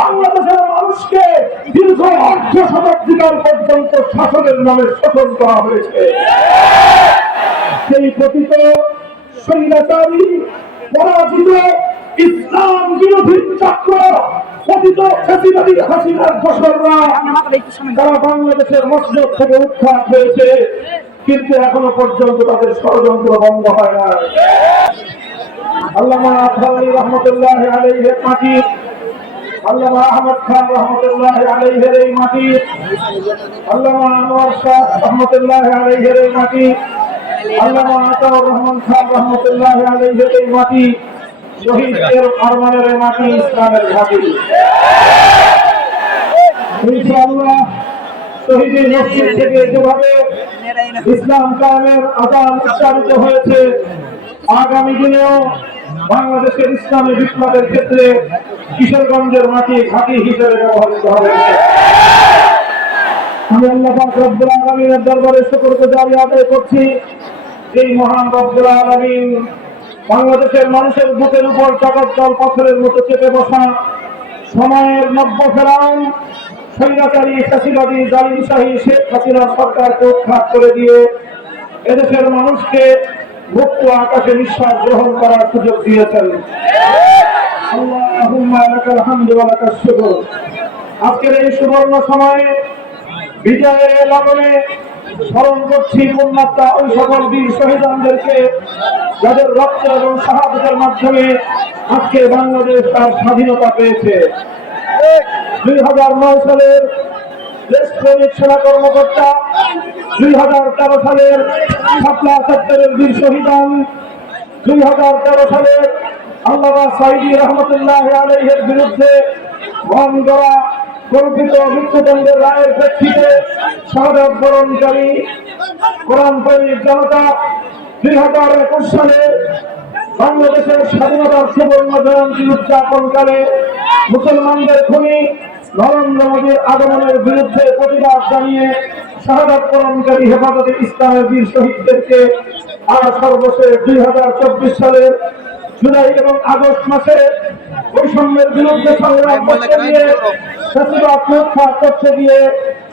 বাংলাদেশের মানুষকে দীর্ঘ অর্ধ শতাব্দীকাল পর্যন্ত শাসনের নামে শোষণ করা হয়েছে। সেই পতিত স্বৈরাচারী পরাজিত ইসলাম বিরোধী চক্র পতিত ফ্যাসিবাদী হাসিনার দোসররা তারা বাংলাদেশের মসনদ থেকে উৎখাত হয়েছে, কিন্তু এখনো পর্যন্ত তাদের ষড়যন্ত্র বন্ধ হয় না। আল্লামা আজহারী রহমতুল্লাহি আলাইহির মাটি, আল্লামা আহমদ খান রহমতুল্লাহি আলাইহির এই মাটি, আল্লামা আনোয়ার শাহ রহমতুল্লাহি আলাইহির এই মাটি, আল্লামা আতাউর রহমান খান রহমতুল্লাহি আলাইহির এই মাটি, শহীদের আরমানের এই মাটি ইসলামের ঘাঁটি। ইনশাআল্লাহ শহীদের মসজিদ থেকে যেভাবে ইসলাম কায়েমের আযান উচ্চারিত হয়েছে, আগামী দিনেও বাংলাদেশের ইসলামী বিপ্লবের ক্ষেত্রে কিশোরগঞ্জের মাটি ঘাঁটি হিসেবে ব্যবহৃত হবে। আমি আল্লাহ পাক রব্বুল আলামিনের দরবারে শুকরগুজারি আদায় করছি। এই মহান রব্বুল আলামিন বাংলাদেশের মানুষের বুকের উপর জগদ্দল পাথরের মতো চেপে বসা সময়ের নব্য ফেরাউন স্বৈরাচারী ফ্যাসিবাদী জালিমশাহী শেখ হাসিনার সরকারকে উৎখাত করে দিয়ে এদেশের মানুষকে মুক্ত আকাশে নিঃশ্বাস গ্রহণ করার সুযোগ দিয়েছেন। আল্লাহুম্মা লাকাল হামদু ওয়া লাকাশ শুকর। আজকের এই সুবর্ণ সময়ে বিজয়ের লগনে স্মরণ করছি পুণ্যাত্মা ওই সকল বীর শহীদদেরকে যাদের রক্ত এবং শাহাদাতের মাধ্যমে আজকে বাংলাদেশ তার স্বাধীনতা পেয়েছে। 2009 সালের দেশপ্রেমিক সেনা কর্মকর্তা, 2013 সালের শাপলা সেক্টরের বীর শহীদান, 2013 সালের আল্লামা সাঈদী রহমতুল্লাহি আলাইহির বিরুদ্ধে মন গড়া কল্পিত মৃত্যুদণ্ডের রায়ের প্রেক্ষিতে শাহাদাত বরণকারী কোরআন প্রেমিক জনতা 2021 সালে বাংলাদেশের স্বাধীনতার সুবর্ণ জয়ন্তী উদযাপনকালে মুসলমানদের খুনি নরেন্দ্র মোদীর আগমনের বিরুদ্ধে প্রতিবাদ জানিয়ে শাহাদাত বরণকারী হেফাজতে ইসলামের বীর শহীদদেরকে আর সর্বশেষ 2024 সালের জুলাই এবং আগস্ট মাসে বৈষম্যের বিরুদ্ধে সংগ্রাম করতে গিয়ে ফ্যাসিবাদ উৎখাত করতে গিয়ে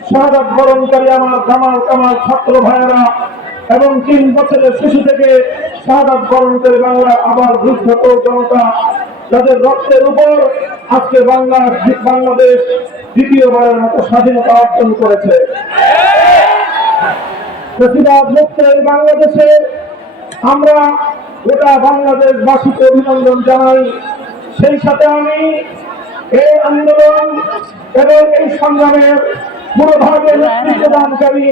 শাহাদাত বরণকারী আমার জামাল কামাল ছাত্র ভাইয়েরা এবং 3 বছরের শিশু থেকে শাহাদাত বরণকারী বাংলা আবার যুদ্ধ জনতা যাদের রক্তের উপর আজকে বাংলাদেশ দ্বিতীয়বারের মতো স্বাধীনতা অর্জন করেছে। ফ্যাসিবাদ মুক্ত এই বাংলাদেশে আমরা গোটা বাংলাদেশবাসীকে অভিনন্দন জানাই। সেই সাথে আমি এই আন্দোলন এবং এই সংগ্রামের পুরোভাগে নেতৃত্বদানকারী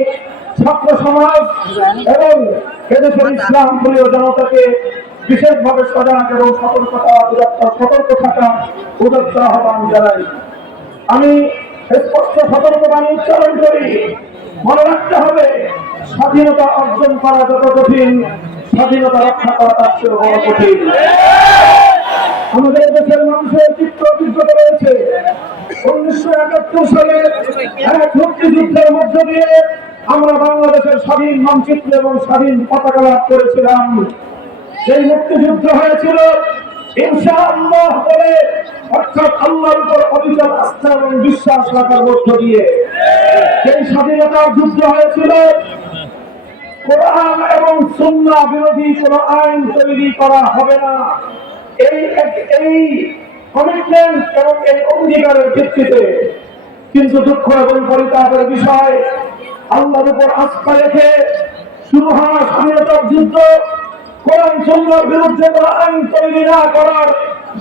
ছাত্র সমাজ এবং এদেশের ইসলাম প্রিয় জনতাকে বিশেষভাবে সজাগ এবং সতর্ক থাকা উদ্যত আহ্বান জানাই। আমি স্পষ্ট সতর্কবাণী উচ্চারণ করি, মনে রাখতে হবে স্বাধীনতা অর্জন করা যত কঠিন, স্বাধীনতা রক্ষা করা তার চেয়ে বড় কঠিন। আমাদের দেশের মানুষের চিত্র অভিজ্ঞতা রয়েছে। 1971 সালে এক মুক্তিযুদ্ধের মধ্য দিয়ে আমরা বাংলাদেশের স্বাধীন মানচিত্র এবং স্বাধীন পতাকা লাভ করেছিলাম। সেই মুক্তিযুদ্ধ হয়েছিল ইনশাআল্লাহ বলে, অর্থাৎ আল্লাহর উপর অবিচল আস্থা এবং বিশ্বাস রাখার মধ্য দিয়ে। সেই স্বাধীনতার যুদ্ধ হয়েছিল কোরআন এবং সুন্নাহ বিরোধী কোন আইন তৈরি করা হবে না, এই কমিটমেন্ট এবং এই অঙ্গীকারের ভিত্তিতে। কিন্তু দুঃখ এবং পরিতাপের বিষয়, আল্লাহর উপর আস্থা রেখে শুরু হওয়া স্বাধীনতার যুদ্ধ কোরআন সুন্নাহর বিরুদ্ধে কোন আইন তৈরি না করার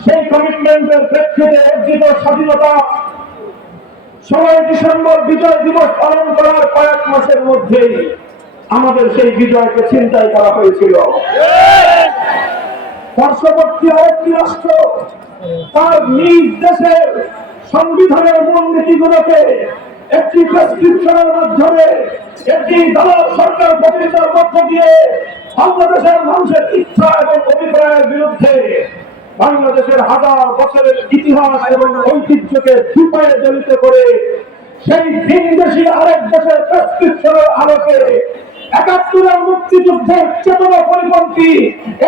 সেই কমিটমেন্টের প্রেক্ষিতে অর্জিত স্বাধীনতা 16 ডিসেম্বর বিজয় দিবস পালন করার কয়েক মাসের মধ্যেই আমাদের সেই বিজয়কে ছিনতাই করা হয়েছিল। পার্শ্ববর্তী আরেকটি রাষ্ট্র তার নিজ দেশের সংবিধানের মূলনীতিগুলোকে একটি প্রেসক্রিপশনের মাধ্যমে একটি দল সরকার প্রতিনিধির মধ্য দিয়ে বাংলাদেশের মানুষের ইচ্ছা এবং অভিপ্রায়ের বিরুদ্ধে বাংলাদেশের হাজার বছরের ইতিহাস এবং ঐতিহ্যকে ধূপায় জ্বলিত করে সেই ভিনদেশী আরেক দেশের প্রেসক্রিপশনের আলোকে ৭১ মুক্তিযুদ্ধের চেতনা পরিপন্থী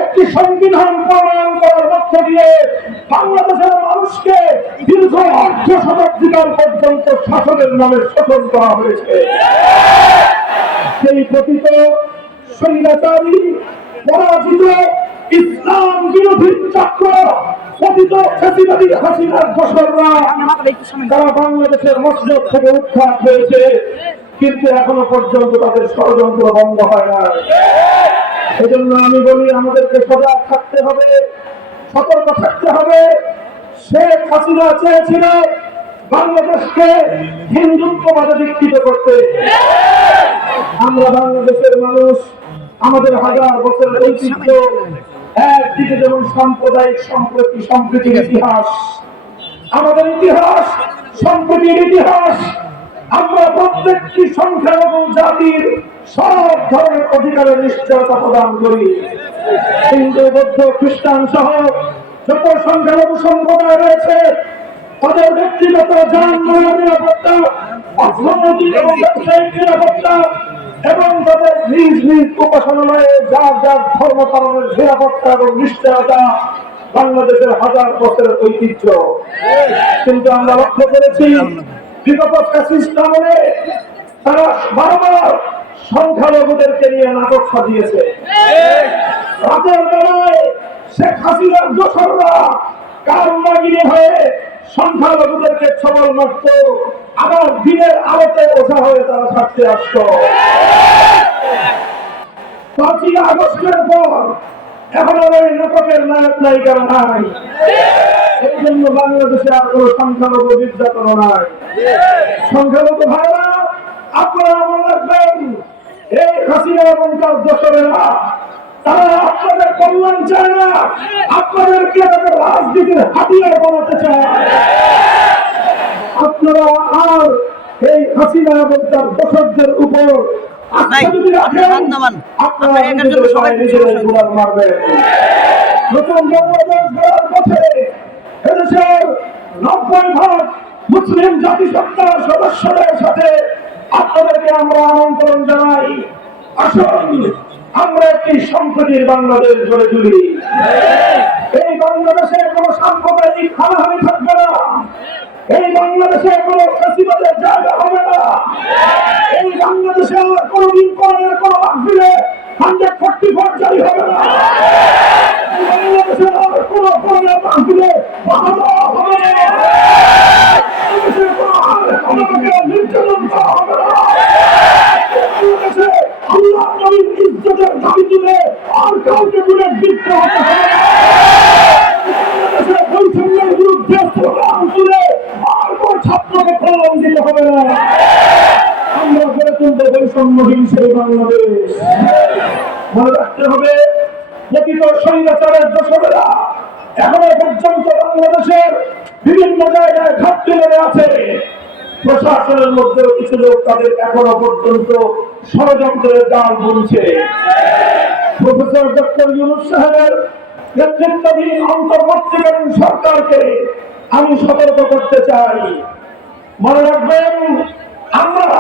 একটি সংবিধান প্রণয়ন করার মধ্য দিয়ে বাংলাদেশের মানুষকে দীর্ঘ অর্ধ শতাব্দীকাল পর্যন্ত শাসনের নামে শোষণ করা হয়েছে। সেই পতিত স্বৈরাচারী পরাজিত ইসলাম বিরোধী চক্র পতিত ফ্যাসিবাদী হাসিনার দোসররা তারা বাংলাদেশের মসনদ থেকে উৎখাত হয়েছে, কিন্তু এখনো পর্যন্ত তাদের ষড়যন্ত্র বন্ধ হয় না। এজন্য আমি বলি আমাদেরকে সজাগ থাকতে হবে, সতর্ক থাকতে হবে। শেখ হাসিনা চেয়েছিল বাংলাদেশকে হিন্দুত্ববাদে দীক্ষিত করতে। আমরা বাংলাদেশের মানুষ, আমাদের হাজার বছরের ঐতিহ্য, একদিকে যেমন সাম্প্রদায়িক সম্প্রীতির ইতিহাস, আমাদের ইতিহাস সম্প্রীতির ইতিহাস। আমরা প্রত্যেকটি সংখ্যালঘু জাতির সব ধরনের অধিকারের নিশ্চয়তা প্রদান করি। হিন্দু, বৌদ্ধ, খ্রিস্টান সহ যত সংখ্যালঘু সম্প্রদায় রয়েছে তাদের ব্যক্তিগত যানবাহনের নিরাপত্তা, অর্থনৈতিক এবং ব্যবসায়িক নিরাপত্তা এবং তাদের নিজ নিজ উপাসনালয়ে যার যার ধর্ম পালনের নিরাপত্তা এবং নিশ্চয়তা বাংলাদেশের হাজার বছরের ঐতিহ্য। কিন্তু আমরা লক্ষ্য করেছি বিগত ফ্যাসিস্ট আমলে তারা বারবার সংখ্যালঘুদেরকে নিয়ে নাটক সাজিয়েছে। রাতের বেলায় শেখ হাসিনার দোসররা কাল নাগিনী হয়ে সংখ্যালঘুদেরকে ছবল মারত, আবার দিনের আলোতে ওঠা হয়ে তারা থাকতে আসত। 5ই আগস্টের পর এখন আর ওই নাটকের নায়ক নায়িকারা নাই। এই জন্য বাংলাদেশে আর কোন সংখ্যালঘু নির্যাতন নাই। সংখ্যালঘু ভাইরা আপনারা মনে রাখবেন, এই হাসিনা এবং তার দোসরেরা তারা আপনাদের কল্যাণ চায় না, আপনাদেরকে তাদের রাজনীতির হাতিয়ার বানাতে চায়। আপনারা আর এই হাসিনা এবং তার দোসরদের উপর যদি রাখেন আপনারা নিজেরাই গোলাম মারবেন। নতুন বাংলাদেশ গড়ার পথে এদেশের 90% মুসলিম জাতিসত্তার সদস্যদের সাথে আপনাদেরকে আমরা আমন্ত্রণ জানাই। আসুন আমরা একটি সম্প্রীতির বাংলাদেশ গড়ে তুলি। এই বাংলাদেশে কোনো সাম্প্রদায়িক হানাহানি থাকবে না। এই বাংলাদেশে কোনো ফ্যাসিবাদের জায়গা হবে না। এই বাংলাদেশে আর কোনোদিন কোরআনের কোনো মাহফিলে 144 জারি হবে না। এই বাংলাদেশে আর কোনো কোরআনের মাহফিলে বাধা দেওয়া হবে না। বাংলাদেশে কোনো আমাকে নির্যাতন করা হবে না। বাংলাদেশে আল্লাহ নবীর ইজ্জতের দাবি তুলে আর কাউকে বুলেট দিতে হবে না। বাংলাদেশে বৈষম্যের বিরুদ্ধে স্লোগান তুলে আর কোন ছাত্রকে কলম দিতে হবে না। আমরা গড়ে তুলতে বৈষম্যহীন সেই বাংলাদেশ। মনে রাখতে হবে, প্রকৃত স্বৈরাচারের দোসরেরা এখনো পর্যন্ত বাংলাদেশের বিভিন্ন জায়গায় ঘাটতি মেরে আছে। প্রশাসনের মধ্যে কিছু লোক তাদের এখনো পর্যন্ত ষড়যন্ত্রের জাল বুনছে। প্রফেসর ডক্টর ইউনূস সাহেবের নেতৃত্বাধীন অন্তর্বর্তীকালীন সরকারকে আমি সতর্ক করতে চাই। মনে রাখবেন, আমরা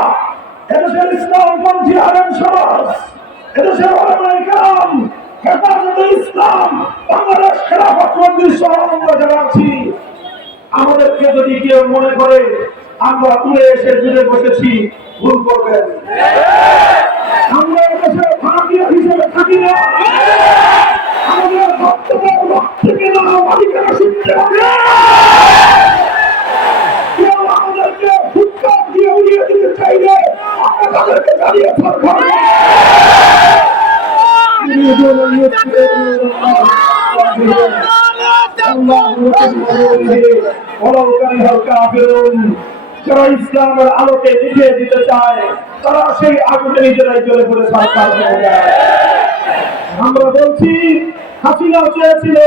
এদেশের ইসলামপন্থী আলেম সমাজ, এদেশের ওলামায়ে কেরাম, হেফাজতে ইসলাম, বাংলাদেশ খেলাফত মজলিস সহ আমরা যারা আছি, আমাদেরকে যদি কেউ মনে করে আমরা দূরে এসে জুড়ে বসেছি, ভুল করবেন। আমরা এদেশের ভারতীয় হিসেবে থাকি না। আমাদের বক্তব্যের থেকে না মালিকানা শিখতে হবে। কেউ আমাদেরকে ফুটপাত দিয়ে উড়িয়ে দিতে চাইলে আমরা তাদেরকে দাঁড়িয়ে থাকবো। যারা ইসলামের আলোকে দেখিয়ে দিতে চায় তারা সেই আগুনে নিজেরাই জ্বলে পড়ে সরকার হয়ে যায়। আমরা বলছি, হাসিনা চেয়েছিল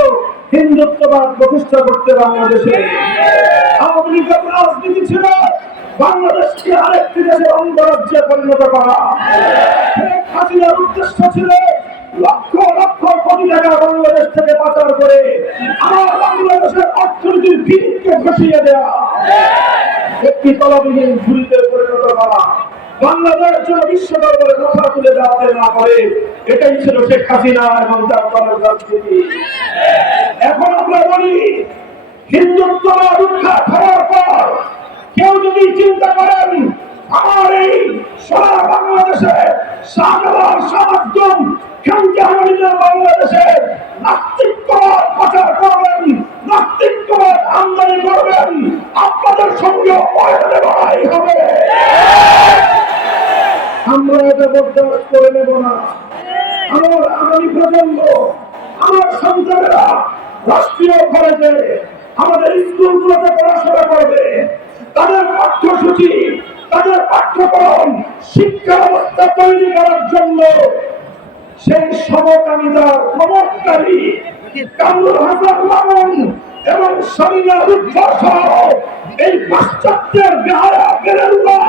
হিন্দুত্ববাদ প্রতিষ্ঠা করতে বাংলাদেশে। আওয়ামী লীগের রাজনীতি ছিল বাংলাদেশকে আরেকটি দেশের অঙ্গরাজ্যে পরিণত করা। শেখ হাসিনার উদ্দেশ্য ছিল লক্ষ লক্ষ কোটি টাকা বাংলাদেশ থেকে পাচার করে আমার বাংলাদেশের অর্থনীতির ভিতকে ধসিয়ে দেওয়া, একটি তলাবিহীন ঝুড়িতে পরিণত করা, বাংলাদেশ যেন বিশ্ব দরবারে কথা তুলে দেওয়াতে না পারে। এটাই ছিল শেখ হাসিনা এবং তার দলের রাজনীতি। এখন আমরা বলি, হিন্দুত্ববাদ উৎখাত হওয়ার পর শাহজালাল শাহ আব্দুল খানকে আমাদের বাংলাদেশে নাস্তিকবাদ প্রচার করবেন, নাস্তিকবাদ আমদানি করবেন, আপনাদের সঙ্গে অয়নে লড়াই হবে। আমরা এটা বরদাস্ত করে নেব না। আমার আগামী প্রজন্ম, আমার সন্তানেরা রাষ্ট্রীয় কলেজে আমাদের স্কুলগুলোতে পড়াশোনা করবে। তাদের পাঠ্যসূচি, তাদের পাঠ্যক্রম, শিক্ষা ব্যবস্থা তৈরি করার জন্য সেই সমকামিতার প্রমোদকারী কামরুল হাসান মামুন এবং সামিনা লুৎফা সহ এই পাশ্চাত্যের বেহায়া বেরেলুয়া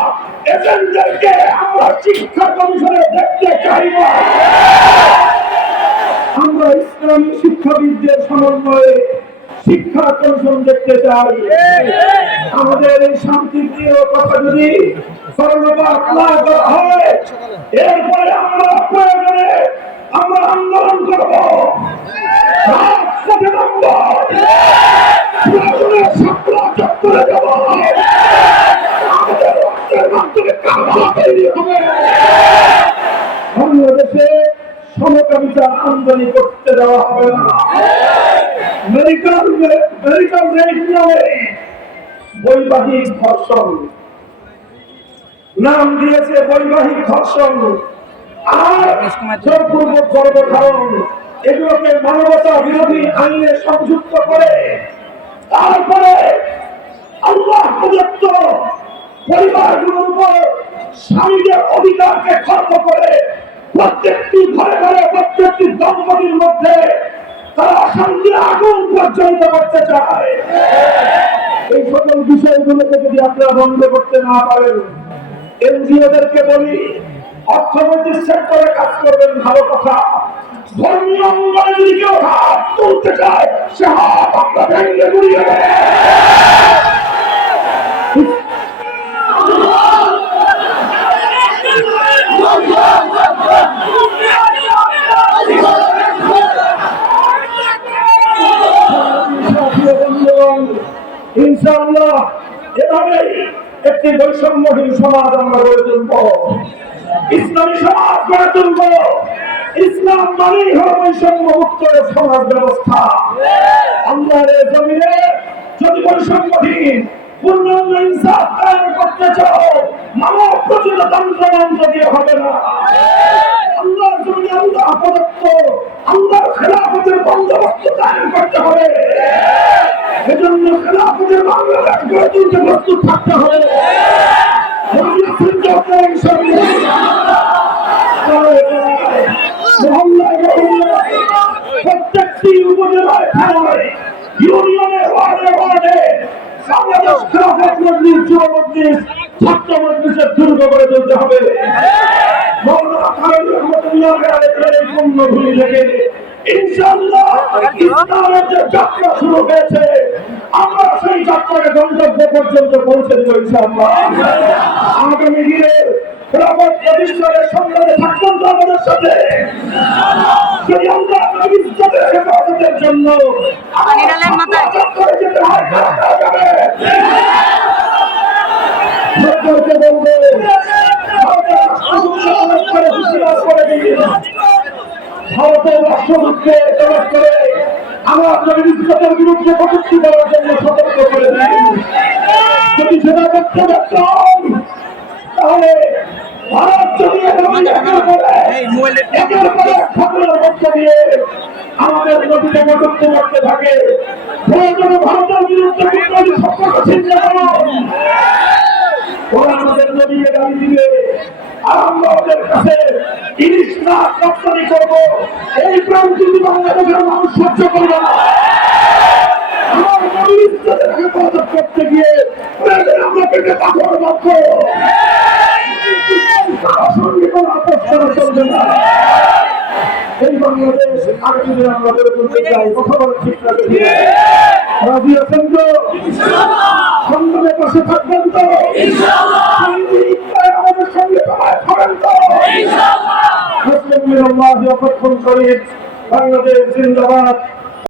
এজেন্টদেরকে আমরা শিক্ষা কমিশনে দেখতে চাই না। আমরা ইসলামী শিক্ষাবিদদের সমন্বয়ে শিক্ষা কমিশন দেখতে চাই। আমাদের এই শান্তিপ্রিয় কথা যদি সর্বপাত না করা হয়, এরপরে আমরা প্রয়োজনে আমরা আন্দোলন করব, রাজপথে নামব, প্রয়োজনে শাপলা চত্বরে যাব, আমাদের রক্তের মাধ্যমে কারবার তৈরি হবে। বাংলাদেশে সমকামিতা আমদানি করতে দেওয়া হবে না। মেডিকেল রেপ নামে বৈবাহিক ধর্ষণ, নাম দিয়েছে বৈবাহিক ধর্ষণ আর জোরপূর্বক গর্ভধারণ, এগুলোকে মানবতা বিরোধী আইনে সংযুক্ত করে তারপরে আল্লাহ প্রদত্ত পরিবারগুলোর উপর স্বামীদের অধিকারকে খর্ব করে প্রত্যেকটি ঘরে ঘরে প্রত্যেকটি দম্পতির মধ্যে তারা অশান্তির আগুন প্রজ্বলিত করতে চায়। এই সকল বিষয়গুলোকে যদি আপনারা বন্ধ করতে না পারেন, এনজিওদেরকে বলি অর্থনৈতিক সেক্টরে কাজ করবেন, ভালো কথা। ধর্মীয় অঙ্গনে যদি কেউ হাত তুলতে চায়, সে হাত আমরা ভেঙে গুড়িয়ে দেব। ইনশাআল্লাহ এভাবেই একটি বৈষম্যহীন সমাজ আমরা গড়ে তুলব, ইসলামী সমাজ গড়ে তুলব। ইসলাম মানেই হল বৈষম্য মুক্ত সমাজ ব্যবস্থা। আল্লাহর জমিনে যদি বৈষম্যহীন পূর্ণাঙ্গ ইনসাফ কায়েম করতে চাও, মানব প্রচিত তন্ত্রমন্ত্র দিয়ে হবে না। আল্লাহর জমিনে আল্লাহ প্রদত্ত আল্লাহর খেলাফতের বন্দোবস্ত কায়েম করতে হবে। এজন্য খেলাফতের বাংলাদেশ গড়ে তুলতে প্রস্তুত থাকতে হবে। প্রত্যেকটি উপজেলায় থানায় ইউনিয়নে ওয়ার্ডে ওয়ার্ডে বাংলাদেশ খেলাফত মজলিস, যুব মজলিস, ছাত্র মজলিসের দুর্গ করে তুলতে হবে। মওলানা খালিদ রহমতুল্লাহ এই পূর্ণভূমি থেকে ইনশাআল্লাহ ইসলামের যে যাত্রা শুরু হয়েছে, আমরা সেই যাত্রাকে গন্তব্য পর্যন্ত পৌঁছে দেব ইনশাআল্লাহ। আগামী দিনে খেলাফত প্রতিষ্ঠানের সংগ্রামে থাকবেন তো আমাদের সাথে। যদি আমরা ইসলামের হেফাজতের জন্য করে যেতে হয়, সরকারকে বলবো ভারতের রাষ্ট্রদূতকে তলব করে আমার জনগণের বিরুদ্ধে কটূক্তি করার জন্য সতর্ক করে দিন। যদি সেটা করতে চান, তাহলে ভারত যদি ঠাকুরের মধ্য দিয়ে আমাদের নদীতে কটূক্তি করতে থাকে, প্রয়োজনে ভারতের বিরুদ্ধে সম্পর্ক ছিন্ন করুন। ওরা আমাদের নদীকে গাড়ি দিবে আর আমরা ওদের কাছে ইলিশ মাছ রপ্তানি করবো, এই প্রান্তিক বাংলাদেশের মানুষ সহ্য করবে না। আমার নদীর ইজ্জতের হেফাজত করতে গিয়ে আমরা পেটে পাথর বাঁধবো, সঙ্গে কোনো আপোষ করা চলবে না। এই বাংলাদেশ আগামী দিনে আমরা গড়ে তুলতে চাই। কথা বলে ঠিক রাখে রাজি আছেন তো? সংগ্রামের পাশে থাকবেন তো? আমাদের সঙ্গে সবাই থাকবেন তো? বাংলাদেশ জিন্দাবাদ।